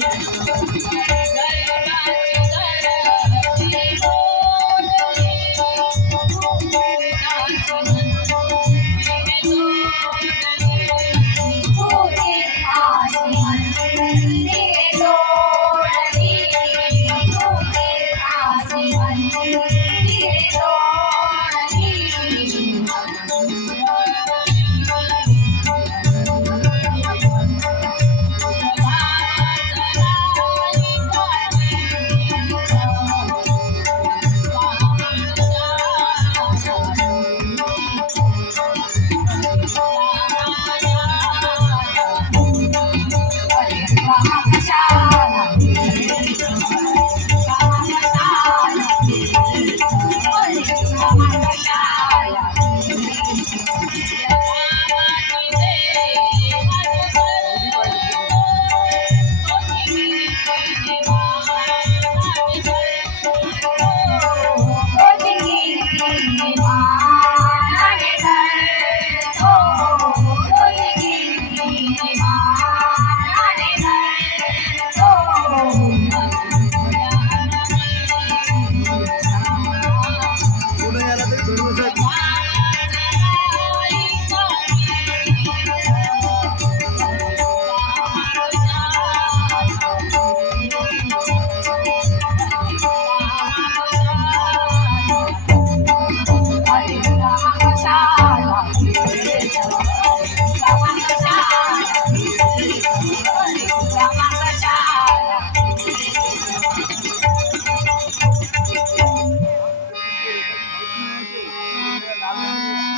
Thank you.